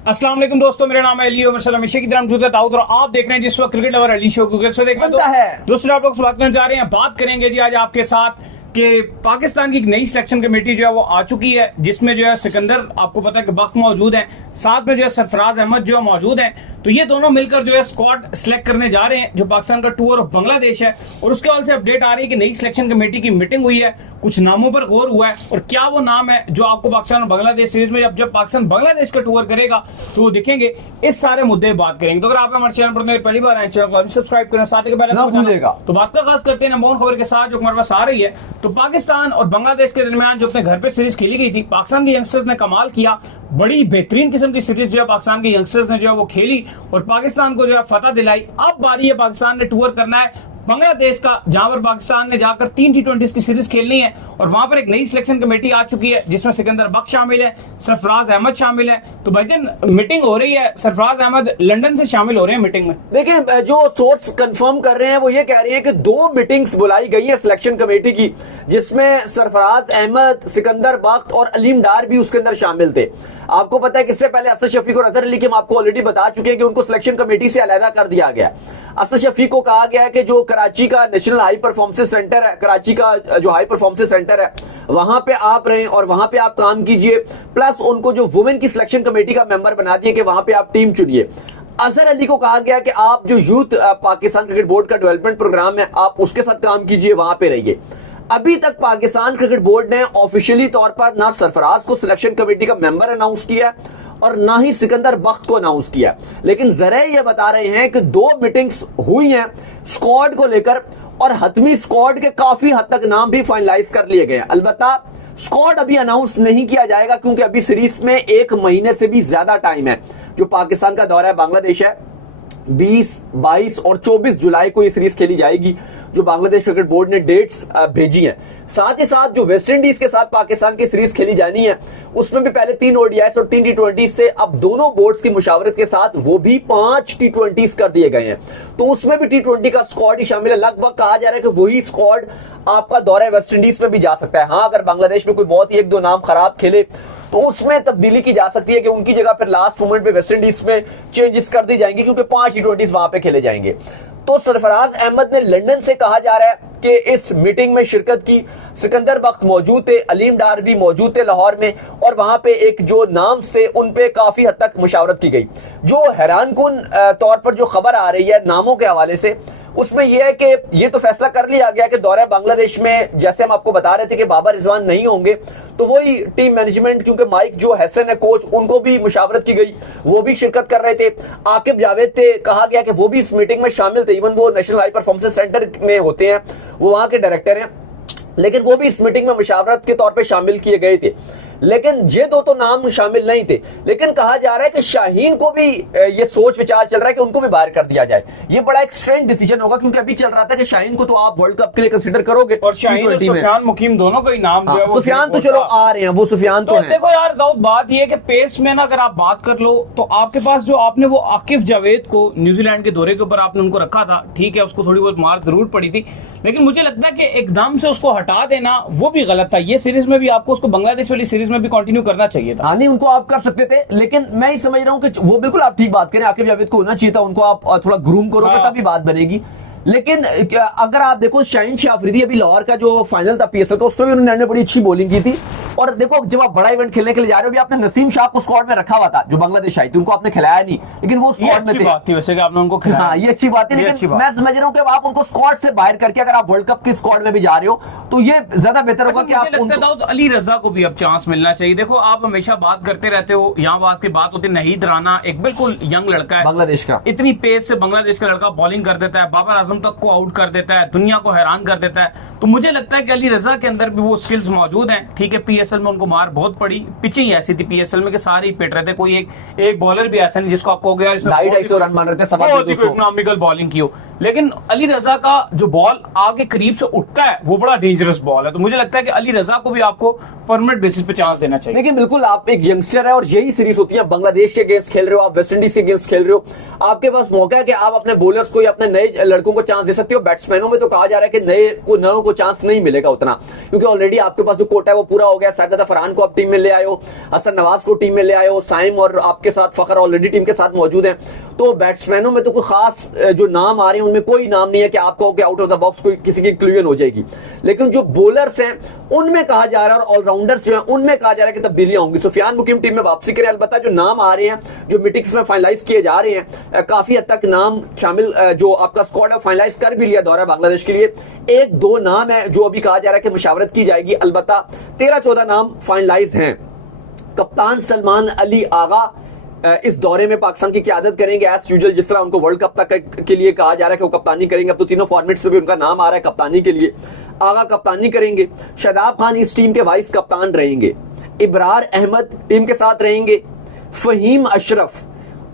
अस्सलाम वालेकुम दोस्तों, मेरा नाम है अली उमर हमेशा की तरह मौजूद है दाऊद और आप देख रहे हैं जिस वक्त cricket lover Ali show cricket show देखना बनता है। दोस्तों आप लोग से बात करने जा रहे हैं, बात करेंगे जी आज आपके साथ कि पाकिस्तान की एक नई सिलेक्शन कमेटी जो है वो आ चुकी है, जिसमें जो है सिकंदर आपको पता है कि वक्त मौजूद है, साथ में जो है सरफराज अहमद जो है मौजूद है। तो ये दोनों मिलकर जो है स्क्वाड सिलेक्ट करने जा रहे हैं जो पाकिस्तान का टूर ऑफ बांग्लादेश है। और उसके हवाले से अपडेट आ रही है कि नई सिलेक्शन कमेटी की मीटिंग हुई है, कुछ नामों पर गौर हुआ है और क्या वो नाम है जो आपको पाकिस्तान और बांग्लादेश सीरीज में जब पाकिस्तान बांग्लादेश का टूर करेगा तो वो देखेंगे। इस सारे मुद्दे बात करेंगे। तो अगर आप हमारे चैनल पर पहली बार आए, चैनल को सब्सक्राइब करें, साथ ही पहले ना भूलिएगा। तो बात का खास करते हैं नंबर खबर के साथ जो हमारे पास आ रही है। तो पाकिस्तान और बांग्लादेश के दरमियान जो अपने घर पे सीरीज खेली गई थी, पाकिस्तान के यंगस्टर्स ने कमाल किया, बड़ी बेहतरीन किस्म की सीरीज जो है पाकिस्तान के यंगस्टर्स ने जो है वो खेली और पाकिस्तान को जो है फतह दिलाई। अब बारी है पाकिस्तान ने टूर करना है बांग्लादेश का, जहां पर पाकिस्तान ने जाकर 3 T20 की सीरीज खेलनी है और वहां पर एक नई सिलेक्शन कमेटी आ चुकी है जिसमें सिकंदर बख्श शामिल है, सरफराज अहमद शामिल है। तो भाईजान मीटिंग हो रही है, सरफराज अहमद लंदन से शामिल हो रहे हैं मीटिंग में। देखिए, जो सोर्स कंफर्म कर रहे हैं वो ये कह रहे हैं कि 2 मीटिंग्स बुलाई गई है सिलेक्शन कमेटी की, जिसमें सरफराज अहमद, सिकंदर बख्श और अलीम डार भी उसके अंदर शामिल थे। आपको पता है कि इससे पहले असद शफीक और अजहर अली की हम आपको ऑलरेडी बता चुके हैं कि उनको सिलेक्शन कमेटी से अलहदा कर दिया गया। असद शफीक को कहा गया है कि जो कराची का नेशनल हाई परफॉर्मेंस सेंटर है, कराची का जो हाई परफॉर्मेंस सेंटर है, वहां पे आप रहें और वहां पे आप काम कीजिए। प्लस उनको जो वुमेन की सिलेक्शन कमेटी का मेंबर बना दिए कि वहां पे आप टीम चुनिए। अजहर अली को कहा गया कि आप जो यूथ पाकिस्तान क्रिकेट बोर्ड का डेवलपमेंट प्रोग्राम है, आप उसके साथ काम कीजिए, वहां पे रहिए। अभी तक पाकिस्तान क्रिकेट बोर्ड ने ऑफिशियली तौर पर ना सरफराज को सिलेक्शन कमेटी का मेंबर अनाउंस किया और ना ही सिकंदर बख्श को अनाउंस किया, लेकिन जराए ये बता रहे हैं कि 2 मीटिंग्स हुई हैं स्क्वाड को लेकर और हतमी स्क्वाड के काफी हद तक नाम भी फाइनलाइज कर लिए गए हैं। अलबत्ता स्क्वाड अभी अनाउंस नहीं किया जाएगा क्योंकि अभी सीरीज में 1 महीने से भी ज्यादा टाइम है। जो पाकिस्तान का दौरा है बांग्लादेश है, 20, 22 और 24 जुलाई को ये सीरीज खेली जाएगी, जो बांग्लादेश क्रिकेट बोर्ड ने डेट्स भेजी हैं। साथ ही साथ जो वेस्ट इंडीज के साथ पाकिस्तान की सीरीज खेली जानी है, उसमें भी पहले 3 ODIs और 3 T20 से अब दोनों बोर्ड्स की मुशावरत के साथ वो भी 5 T20s कर दिए गए हैं। तो उसमें भी T20 का स्क्वाड ही शामिल है। लगभग कहा जा रहा है कि वही स्क्वाड आपका दौरा वेस्ट इंडीज में भी जा सकता है। हाँ, अगर बांग्लादेश में कोई बहुत ही 1-2 नाम खराब खेले तो उसमें तब्दीली की जा सकती है कि उनकी जगह पर लास्ट मोमेंट पे वेस्ट इंडीज में चेंजेस कर दी जाएंगी क्योंकि 5 T20s वहां पे खेले जाएंगे। तो सरफराज अहमद ने लंदन से कहा जा रहा है कि इस मीटिंग में शिरकत की। सिकंदर बख्श मौजूद थे, अलीम डार भी मौजूद थे लाहौर में और वहां पे एक जो नाम थे उन पे काफी हद तक मुशावरत की गई। जो हैरानकुन तौर पर जो खबर आ रही है नामों के हवाले से, उसमें यह है कि ये तो फैसला कर लिया गया कि दौरा बांग्लादेश में, जैसे हम आपको बता रहे थे कि बाबर रिजवान नहीं होंगे, तो वही टीम मैनेजमेंट, क्योंकि माइक जो हसन है कोच, उनको भी मुशावरत की गई, वो भी शिरकत कर रहे थे। आकिब जावेद थे, कहा गया कि वो भी इस मीटिंग में शामिल थे। इवन वो नेशनल हाई परफॉर्मेंस सेंटर में होते हैं, वो वहां के डायरेक्टर हैं, लेकिन वो भी इस मीटिंग में मुशावरत के तौर पे शामिल किए गए थे। लेकिन ये 2 तो नाम शामिल नहीं थे। लेकिन कहा जा रहा है कि शाहीन को भी ये सोच विचार चल रहा है कि उनको भी बाहर कर दिया जाए। ये बड़ा एक स्ट्रेंज डिसीजन होगा क्योंकि अभी चल रहा था कि शाहीन को तो आप वर्ल्ड कप के लिए कंसीडर करोगे और शाहीन और सुफियान मुकीम दोनों का ही नाम जो है वो सुफियान तो चलो आ रहे हैं, वो सुफियान तो है। देखो यार दाऊद, बात ये है कि पेस में ना अगर आप बात कर लो तो आपके पास जो आपने वो आकिब जावेद को न्यूजीलैंड के दौरे के ऊपर आपने उनको रखा था, ठीक है, उसको थोड़ी बहुत मार जरूर पड़ी थी, लेकिन मुझे लगता है कि एकदम से उसको हटा देना वो भी गलत था। ये सीरीज में भी आपको उसको बांग्लादेश वाली सीरीज में भी कंटिन्यू करना चाहिए था। हाँ, नहीं, उनको आप कर सकते थे, लेकिन मैं ही समझ रहा हूँ कि वो बिल्कुल आप ठीक बात करें, आकिब जावेद को होना चाहिए था, उनको आप थोड़ा ग्रूम करोगे तभी बात बनेगी। लेकिन अगर आप देखो, शाहीन शाह अफरीदी अभी लाहौर का जो फाइनल था PSL का, उसमें भी उन्होंने बड़ी अच्छी बॉलिंग की थी। और देखो, जब आप बड़ा इवेंट खेलने के लिए जा रहे हो, भी आपने नसीम शाह को स्क्वाड में रखा हुआ था जो बांग्लादेश आई थी, उनको आपने खिलाया नहीं, लेकिन वो स्क्वाड में थे। बात थी वैसे कि आपने उनको खिलाया। हाँ, ये अच्छी बात है, लेकिन मैं समझ रहा हूँ कि आप उनको स्क्वाड से बाहर करके अगर आप वर्ल्ड कप की स्क्वाड में भी जा रहे हो तो ये ज्यादा बेहतर होगा कि आप उनको। अली रजा को भी अब चांस मिलना चाहिए। देखो, आप हमेशा बात करते रहते हो, यहाँ बात की बात होती है, नहीद राना एक बिल्कुल यंग लड़का है बांग्लादेश का, इतनी पेस से बांग्लादेश का लड़का बॉलिंग कर देता है, बाबर आजम तक को आउट कर देता है, दुनिया को हैरान कर देता है। तो मुझे लगता है कि अली रजा के अंदर भी वो स्किल्स मौजूद हैं। ठीक है, PSL में उनको मार बहुत पड़ी, पिचिंग ऐसी थी PSL में कि सारे ही पिट रहे थे, कोई एक बॉलर भी ऐसा नहीं जिसको आपको 250 रन मार रहे थे, इकोनॉमिकल बॉलिंग की हो। लेकिन अली रजा का जो बॉल आगे करीब से उठता है वो बड़ा डेंजरस बॉल है। तो मुझे लगता है कि अली रजा को भी आपको परमानेंट बेसिस पे चांस देना चाहिए। लेकिन बिल्कुल आप एक यंगस्टर है और यही सीरीज होती है, बांग्लादेश के अगेंस्ट खेल रहे हो, आप वेस्ट इंडीज के अगेंस्ट खेल रहे हो, आपके पास मौका है कि आप अपने बॉलर्स को या अपने नए लड़कों को चांस दे सकते हो। बैट्समैनों में तो कहा जा रहा है कि नए को चांस नहीं मिलेगा उतना, क्योंकि ऑलरेडी आपके पास जो कोटा है वो पूरा हो गया। साजिद फरहान को आप टीम में ले आए हो, हसन नवाज को टीम में ले आए हो, साइम और आपके साथ फखर ऑलरेडी टीम के साथ मौजूद है। तो बैट्समैनों में तो कोई खास जो नाम आ रहे हैं उनमें कोई नाम नहीं है कि आपको आउट ऑफ द बॉक्स कोई किसी की क्लियर हो जाएगी। लेकिन जो बॉलर्स हैं उनमें कहा जा रहा है और ऑलराउंडर्स जो हैं उनमें कहा जा रहा है कि तब्दीलियां होंगी। सुफियान मुकीम टीम में वापसी करें। अलबत्ता जो नाम आ रहे हैं जो मीटिंग्स में फाइनलाइज किए जा रहे हैं, काफी हद तक नाम शामिल जो आपका स्क्वाड है फाइनलाइज कर भी लिया दौरा बांग्लादेश के लिए। एक दो नाम है जो अभी कहा जा रहा है कि मुशावरत की जाएगी। अलबत्ता 13-14 नाम फाइनलाइज हैं। कप्तान सलमान अली आगा इस दौरे में पाकिस्तान की क़यादत करेंगे एज यूजुअल, जिस तरह उनको वर्ल्ड कप तक के लिए कहा जा रहा है कि वो कप्तानी करेंगे। अब तो तीनों फॉर्मेट्स में भी उनका नाम आ रहा है कप्तानी के लिए। आगा कप्तानी करेंगे। शादाब खान इस टीम के वाइस कप्तान रहेंगे। इब्रार अहमद टीम के साथ रहेंगे। फहीम अशरफ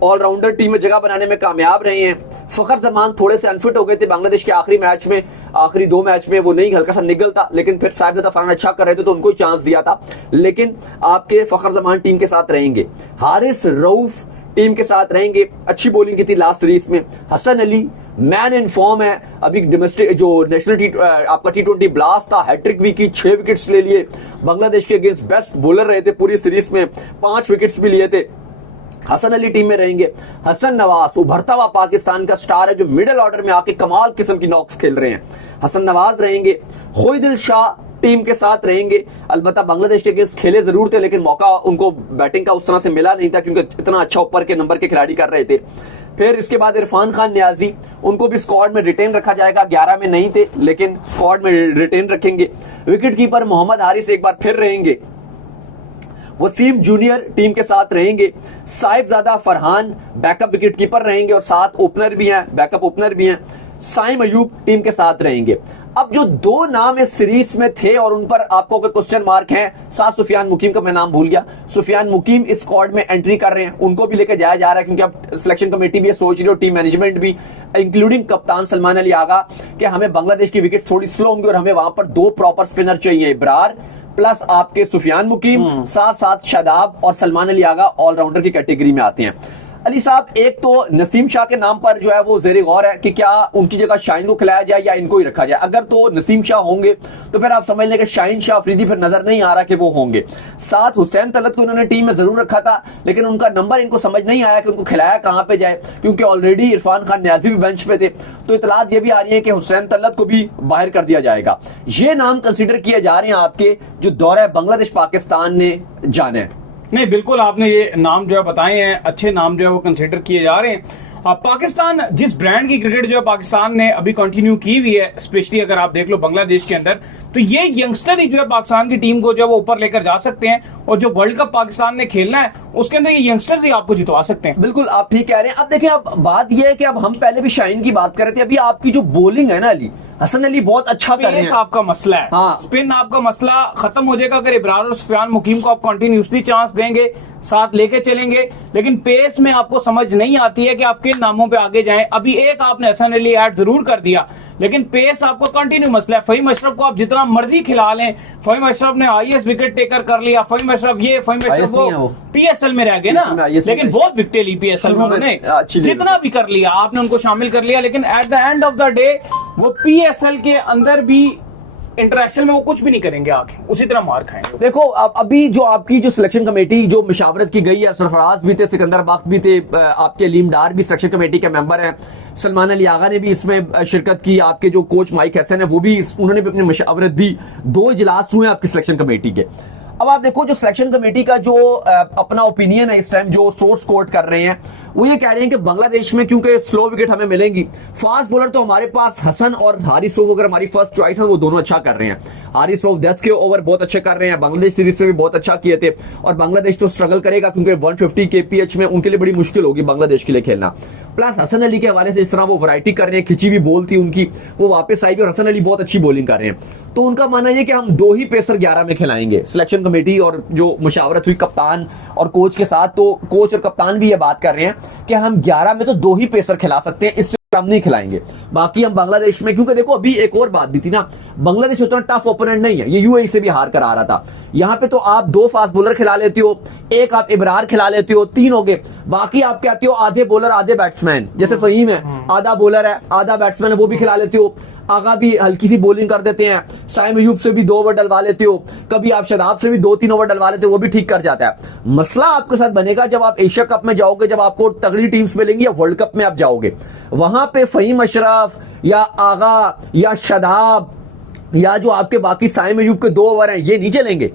ऑलराउंडर टीम में जगह बनाने में कामयाब रहे हैं। फखर जमान थोड़े से अनफिट हो गए थे बांग्लादेश के आखिरी मैच में, आखिरी 2 मैच में वो नहीं, हल्का सा निगल था, लेकिन फिर साजिद फरहान अच्छा कर रहे थे तो उनको ही चांस दिया था। लेकिन आपके फखर जमान टीम के साथ रहेंगे। हारिस रऊफ टीम के साथ रहेंगे। अच्छी बॉलिंग की थी लास्ट सीरीज में। Hasan Ali man in form है, अभी डोमेस्टिक जो नेशनल आपका T20 ब्लास्ट था, हैट्रिक भी की, 6 विकेट्स ले लिए। बांग्लादेश के अगेंस्ट बेस्ट बॉलर रहे थे पूरी सीरीज में, 5 विकेट्स भी लिए थे। हसन अली टीम में रहेंगे। हसन नवाज उभरता हुआ पाकिस्तान का स्टार है जो मिडिल ऑर्डर में आके कमाल किस्म की नॉक्स खेल रहे हैं। हसन नवाज रहेंगे। खोईदिल शाह टीम के साथ रहेंगे। अलबत्ता बांग्लादेश के अगेंस्ट खेले जरूर थे लेकिन मौका उनको बैटिंग का उस तरह से मिला नहीं था क्योंकि इतना अच्छा ऊपर के नंबर के खिलाड़ी कर रहे थे। फिर इसके बाद इरफान खान न्याजी, उनको भी स्क्वाड में रिटेन रखा जाएगा। 11 में नहीं थे लेकिन स्क्वाड में रिटेन रखेंगे। विकेट कीपर मोहम्मद हारिस एक बार फिर रहेंगे। वसीम जूनियर टीम के साथ रहेंगे। Sahibzada Farhan backup wicket keeper रहेंगे और साथ ओपनर भी हैं, बैकअप ओपनर भी हैं। साइम अयूब टीम के साथ रहेंगे। अब जो 2 नाम इस सीरीज में थे और उन पर आपको क्वेश्चन मार्क हैं, साथ सुफियान मुकीम का मैं नाम भूल गया, सुफियान मुकीम इस स्क्वाड में एंट्री कर रहे हैं, उनको भी लेकर जाया जा रहा है क्योंकि अब सिलेक्शन कमेटी भी सोच रही है, टीम मैनेजमेंट भी, इंक्लूडिंग कप्तान सलमान अली आगा, कि हमें बांग्लादेश की विकेट थोड़ी स्लो होंगी और हमें वहां पर 2 प्रॉपर स्पिनर चाहिए, इब्रार प्लस आपके सुफियान मुकीम, साथ साथ शादाब और सलमान अली आगा ऑलराउंडर की कैटेगरी में आते हैं। अली साहब, एक तो नसीम शाह के नाम पर जो है वो ज़ेरे गौर है कि क्या उनकी जगह शाहीन को खिलाया जाए या इनको ही रखा जाए। अगर तो नसीम शाह होंगे तो फिर आप समझ लें कि शाहीन शाह अफरीदी फिर नजर नहीं आ रहा कि वो होंगे। साथ हुसैन तलत को इन्होंने टीम में जरूर रखा था लेकिन उनका नंबर इनको समझ नहीं आया कि उनको खिलाया कहां पे जाए, क्योंकि ऑलरेडी इरफान खान न्याजी भी बेंच पे थे। तो इतलात ये भी आ रही है कि हुसैन तलत को भी बाहर कर दिया जाएगा। ये नाम कंसिडर किए जा रहे हैं आपके जो दौरा बांग्लादेश पाकिस्तान ने जाना है। नहीं, बिल्कुल आपने ये नाम जो है बताए हैं, अच्छे नाम जो है वो कंसिडर किए जा रहे हैं। पाकिस्तान जिस ब्रांड की क्रिकेट जो है पाकिस्तान ने अभी कंटिन्यू की हुई है, स्पेशली अगर आप देख लो बांग्लादेश के अंदर, तो ये यंगस्टर ही जो है पाकिस्तान की टीम को जो है वो ऊपर लेकर जा सकते हैं और जो वर्ल्ड कप पाकिस्तान ने खेलना है उसके अंदर ये यंगस्टर्स ही आपको जितवा सकते हैं। बिल्कुल आप ठीक कह रहे हैं। अब देखिए, अब बात यह है कि अब हम पहले भी शाहीन की बात कर रहे थे, अभी आपकी जो बॉलिंग है ना अली, हसन अली बहुत अच्छा कर रहे हैं। आपका मसला है, हाँ, स्पिन आपका मसला खत्म हो जाएगा अगर इब्रार और सुफियान मुकीम को आप कंटिन्यूसली चांस देंगे, साथ लेके चलेंगे। लेकिन पेस में आपको समझ नहीं आती है कि आप किन नामों पे आगे जाएं। अभी एक आपने हसन अली ऐड जरूर कर दिया लेकिन पेस आपको कंटिन्यू मसला है। फहीम अशरफ को आप जितना मर्जी खिला लें, फहीम अशरफ ने IAS विकेट टेकर कर लिया, फहीम अशरफ ये, फहीम अशरफ वो PSL में रह गए ना, लेकिन बहुत विकेट ली PSL में उन्होंने, जितना भी कर लिया आपने उनको शामिल कर लिया, लेकिन at the end of the day वो PSL के अंदर भी इंटरनेशनल में वो कुछ भी नहीं करेंगे, आगे उसी तरह मार खाएंगे। देखो अभी जो आपकी जो सिलेक्शन कमेटी जो मुशावरत की गई है, सरफराज भी थे, सिकंदर बख्त भी थे, आपके अलीम डार भी सिलेक्शन कमेटी के मेंबर हैं, सलमान अली आगा ने भी इसमें शिरकत की, आपके जो कोच माइक हसन है वो भी उन्होंने भी अपनी मुशावरत दी। 2 इजलास हुए आपकी सिलेक्शन कमेटी के। अब आप देखो जो सिलेक्शन कमेटी का जो अपना ओपिनियन है इस टाइम जो सोर्स कोट कर रहे हैं, वो ये कह रहे हैं कि बांग्लादेश में क्योंकि स्लो विकेट हमें मिलेंगी, फास्ट बॉलर तो हमारे पास हसन और हारिस रऊफ अगर हमारी फर्स्ट चॉइस है वो दोनों अच्छा कर रहे हैं। हारिस रऊफ डेथ के ओवर बहुत अच्छे कर रहे हैं, बांग्लादेश सीरीज में भी बहुत अच्छा किए थे और बांग्लादेश तो स्ट्रगल करेगा क्योंकि 150 kph में उनके लिए बड़ी मुश्किल होगी बांग्लादेश के लिए खेलना। प्लस हसन अली के हवाले से इस तरह वो वैरायटी कर रहे हैं, खिंची हुई बॉल थी उनकी, वो वापस आएगी और हसन अली बहुत अच्छी बॉलिंग कर रहे हैं। तो उनका मानना यह कि हम 2 ही पेसर 11 में खिलाएंगे। सिलेक्शन कमेटी और जो मुशावरत हुई कप्तान और कोच के साथ, तो कोच और कप्तान भी ये बात कर रहे हैं कि हम 11 में तो 2 ही पेसर खिला सकते हैं। इससे हम नहीं खिलाएंगे। बाकी हम बांग्लादेश में, क्योंकि देखो अभी एक और बात भी थी ना, बांग्लादेश उतना टफ ओपोनेंट नहीं है, ये यूएई से भी हार कर आ रहा था। यहां पे तो आप 2 फास्ट बॉलर खिला लेते हो, एक आप इब्रार खिला लेते हो, 3 हो गए। बाकी आप क्या आते हो, आधे बॉलर आधे बैट्समैन, जैसे फहीम है आधा बॉलर है आधा बैट्समैन है, वो भी खिला लेते हो। आगा भी हल्की सी बॉलिंग कर देते हैं, साइम अयूब से भी 2 ओवर डलवा लेते हो, कभी आप शदाब से भी 2-3 ओवर डलवा लेते हो, वो भी ठीक कर जाता है। मसला आपके साथ बनेगा जब आप एशिया कप में जाओगे, जब आपको तगड़ी टीम्स मिलेंगी, या वर्ल्ड कप में आप जाओगे, वहां पे फहीम अशरफ या आगा या शदाब या जो आपके बाकी साइम अयूब के 2 ओवर हैं, ये नहीं चलेंगे।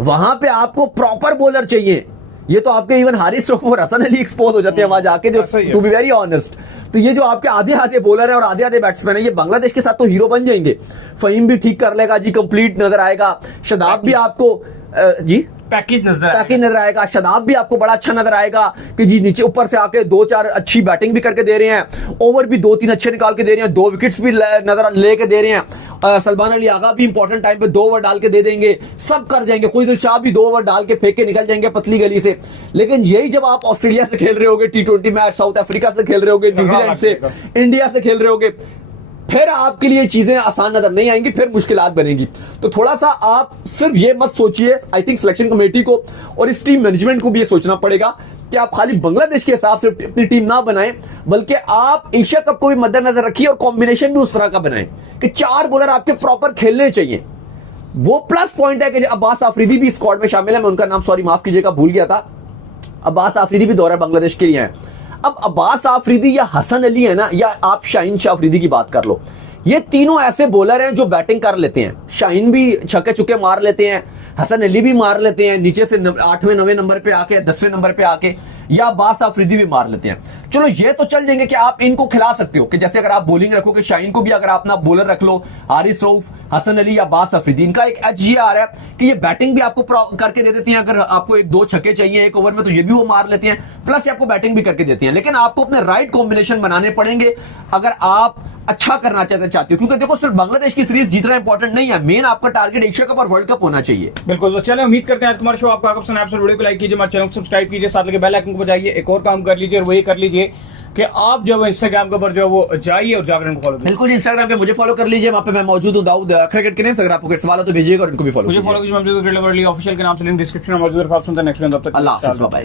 वहां पे आपको प्रॉपर बॉलर चाहिए। ये तो आपके इवन हारिस रऊफ और हसन अली एक्सपोज हो जाते हैं वहां जाके, जो टू बी वेरी ऑनेस्ट। तो ये जो आपके आधे आधे बॉलर है और आधे आधे बैट्समैन है, ये बांग्लादेश के साथ तो हीरो बन जाएंगे। फहीम भी ठीक कर लेगा जी, कंप्लीट नजर आएगा। शदाब भी आपको जी पैकेज नजर आएगा। शदाब भी आपको बड़ा अच्छा नजर आएगा कि जी नीचे ऊपर से आके 2-4 अच्छी बैटिंग भी करके दे रहे हैं, ओवर भी 2-3 अच्छे निकाल के दे रहे हैं, 2 विकेट्स भी नजर लेके दे रहे हैं। सलमान अली आगा भी इंपॉर्टेंट टाइम पे 2 ओवर डाल के दे देंगे, सब कर जाएंगे। कोई दिल शाह भी 2 ओवर डाल के फेंक के निकल जाएंगे पतली गली से। लेकिन यही जब आप ऑस्ट्रेलिया से खेल रहे होगे T20 मैच, साउथ अफ्रीका से खेल रहे होगे, न्यूजीलैंड से, इंडिया से खेल रहे होगे, फिर आपके लिए चीजें आसान नजर नहीं आएंगी, फिर मुश्किलात बनेगी। तो थोड़ा सा आप सिर्फ ये मत सोचिए, आई थिंक सिलेक्शन कमेटी को और इस टीम मैनेजमेंट को भी ये सोचना पड़ेगा कि आप खाली बांग्लादेश के हिसाब से अपनी टीम ना बनाएं, बल्कि आप एशिया कप को भी मद्देनजर रखिए और कॉम्बिनेशन भी उस तरह का बनाएं कि 4 बॉलर आपके प्रॉपर खेलने चाहिए। वो प्लस पॉइंट है कि अब्बास आफरीदी भी स्क्वाड में शामिल है, मैं उनका नाम सॉरी माफ कीजिएगा भूल गया था। अब्बास आफरीदी भी दौरा बांग्लादेश के लिए है। अब अब्बास आफरीदी या हसन अली है ना, या आप शाहीन शाह अफरीदी की बात कर लो, ये तीनों ऐसे बॉलर हैं जो बैटिंग कर लेते हैं। शाहीन भी छक्के चुके मार लेते हैं, हसन अली भी मार लेते हैं नीचे से 8वें 9वें नंबर पे आके, 10वें नंबर पे आके, या अब्बास आफरीदी भी मार लेते हैं। चलो ये तो चल जाएंगे कि आप इनको खिला सकते हो, कि जैसे अगर आप बॉलिंग रखोगे शाहीन को भी अगर आप अपना बॉलर रख लो, हारिस रऊफ, हसन अली या अब्बास आफरीदी, इनका एक एज ये आ रहा है कि ये बैटिंग भी आपको करके दे देती हैं। अगर आपको 1-2 छक्के चाहिए 1 ओवर में, तो ये भी वो मार लेते हैं, प्लस ये आपको बैटिंग भी करके देती हैं। लेकिन आपको अपने राइट कॉम्बिनेशन बनाने पड़ेंगे अगर आप अच्छा करना चाहते हो, क्योंकि देखो सिर्फ बांग्लादेश की सीरीज जीतना इंपॉर्टेंट नहीं है, मेन आपका टारगेट एशिया कप और वर्ल्ड कप होना चाहिए। बिल्कुल, तो चलें उम्मीद करते हैं आज हमारा शो आपको पसंद आया। वीडियो को लाइक कीजिए, हमारे चैनल को सब्सक्राइब कीजिए, साथ लगे बेल आइकन को बजाइए। एक और काम कर लीजिए और वो ये कर लीजिए कि आप जो है इंस्टाग्राम के ऊपर जो है वो जाइए और जाकर इनको फॉलो कीजिए। बिल्कुल, इंस्टाग्राम पे मुझे फॉलो कर लीजिए, वहां पे मैं मौजूद हूं, दाऊद क्रिकेट के नेम से। अगर आपको कोई सवाल हो तो भेजिएगा और इनको भी फॉलो कीजिए। ऑफिशियल के नाम से लिंक डिस्क्रिप्शन में मौजूद है। आप सुनते हैं नेक्स्ट वीडियो, तब तक अल्लाह हाफिज़, बाय बाय।